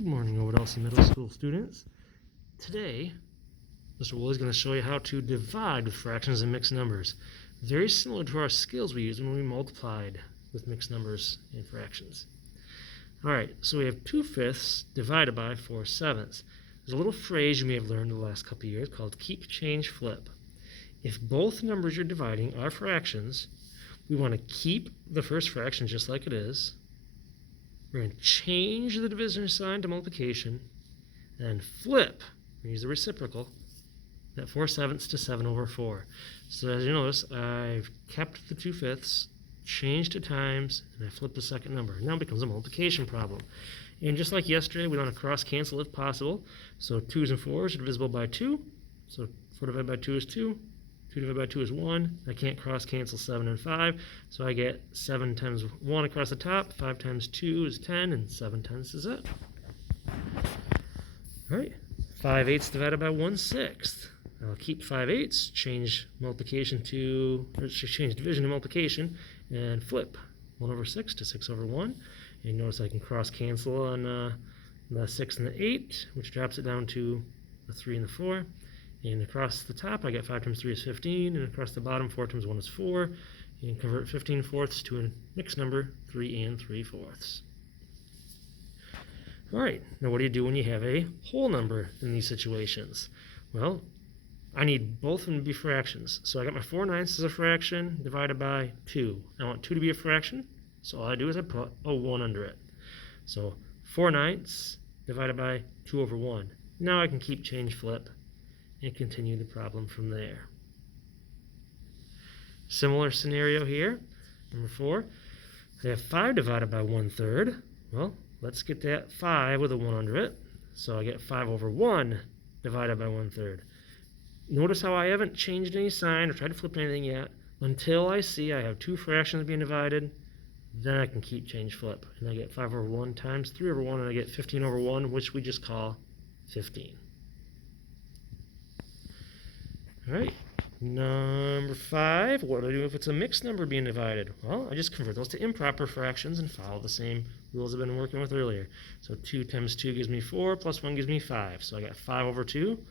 Good morning, Ovidelsey Middle School students. Today, Mr. Woolley is going to show you how to divide with fractions and mixed numbers. Very similar to our skills we used when we multiplied with mixed numbers and fractions. Alright, so we have 2/5 divided by 4/7. There's a little phrase you may have learned in the last couple of years called keep, change, flip. If both numbers you're dividing are fractions, we want to keep the first fraction just like it is. We're going to change the division sign to multiplication, and flip, we use the reciprocal, that 4/7 to 7/4. So as you notice, I've kept the 2/5, changed to times, and I flipped the second number. Now it becomes a multiplication problem. And just like yesterday, we want to cross cancel if possible. So 2's and 4's are divisible by 2. So 4 divided by 2 is 2. 2 divided by 2 is 1. I can't cross cancel 7 and 5, so I get 7 times 1 across the top. 5 times 2 is 10, and 7 tenths is it. Alright, 5/8 divided by 1/6. I'll keep 5/8, change multiplication to, or change division to multiplication, and flip 1/6 to 6/1. And notice I can cross cancel on the 6 and the 8, which drops it down to the 3 and the 4. And across the top, I get 5 times 3 is 15, and across the bottom, 4 times 1 is 4, and convert 15/4 to a mixed number, 3 3/4. All right, now what do you do when you have a whole number in these situations? Well, I need both of them to be fractions. So I got my 4/9 as a fraction divided by 2. I want 2 to be a fraction, so all I do is I put a 1 under it. So 4/9 divided by 2/1. Now I can keep, change, flip, and continue the problem from there. Similar scenario here. Number 4, I have 5 divided by 1/3. Well, let's get that 5 with a 1 under it. So I get 5/1 divided by 1/3. Notice how I haven't changed any sign or tried to flip anything yet. Until I see I have 2 fractions being divided, then I can keep, change, flip. And I get 5/1 times 3/1, and I get 15/1, which we just call 15. All right, number 5, what do I do if it's a mixed number being divided? Well, I just convert those to improper fractions and follow the same rules I've been working with earlier. So 2 times 2 gives me 4, plus 1 gives me 5. So I got 5/2,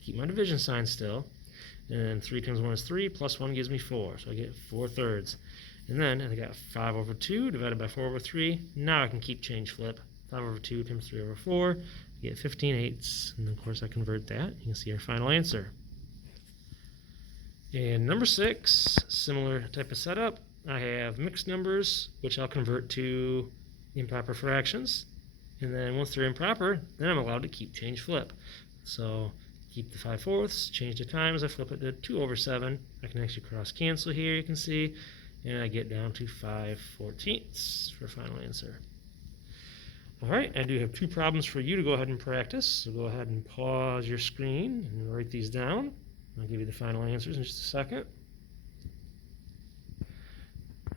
keep my division sign still, and 3 times 1 is 3, plus 1 gives me 4. So I get 4/3. And then I got 5/2 divided by 4/3. Now I can keep, change, flip. 5/2 times 3/4, I get 15/8. And of course I convert that. You can see our final answer. And number 6, similar type of setup. I have mixed numbers, which I'll convert to improper fractions. And then once they're improper, then I'm allowed to keep, change, flip. So keep the 5/4, change the times, I flip it to 2/7. I can actually cross cancel here, you can see. And I get down to 5/14 for final answer. All right, I do have 2 problems for you to go ahead and practice. So go ahead and pause your screen and write these down. I'll give you the final answers in just a second.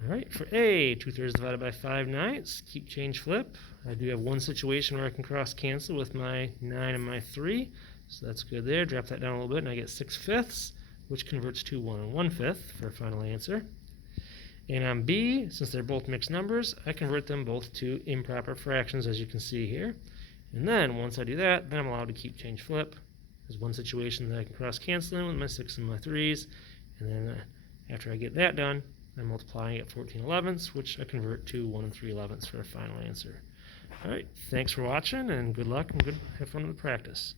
All right, for A, 2/3 divided by 5/9, keep, change, flip. I do have one situation where I can cross cancel with my 9 and my 3, so that's good there. Drop that down a little bit, and I get 6/5, which converts to 1 1/5 for a final answer. And on B, since they're both mixed numbers, I convert them both to improper fractions, as you can see here. And then once I do that, then I'm allowed to keep, change, flip. There's one situation that I can cross cancel in with my 6 and my 3's, and then after I get that done, I'm multiplying at 14/11, which I convert to 1 3/11 for a final answer. All right, thanks for watching, and good luck, and have fun with the practice.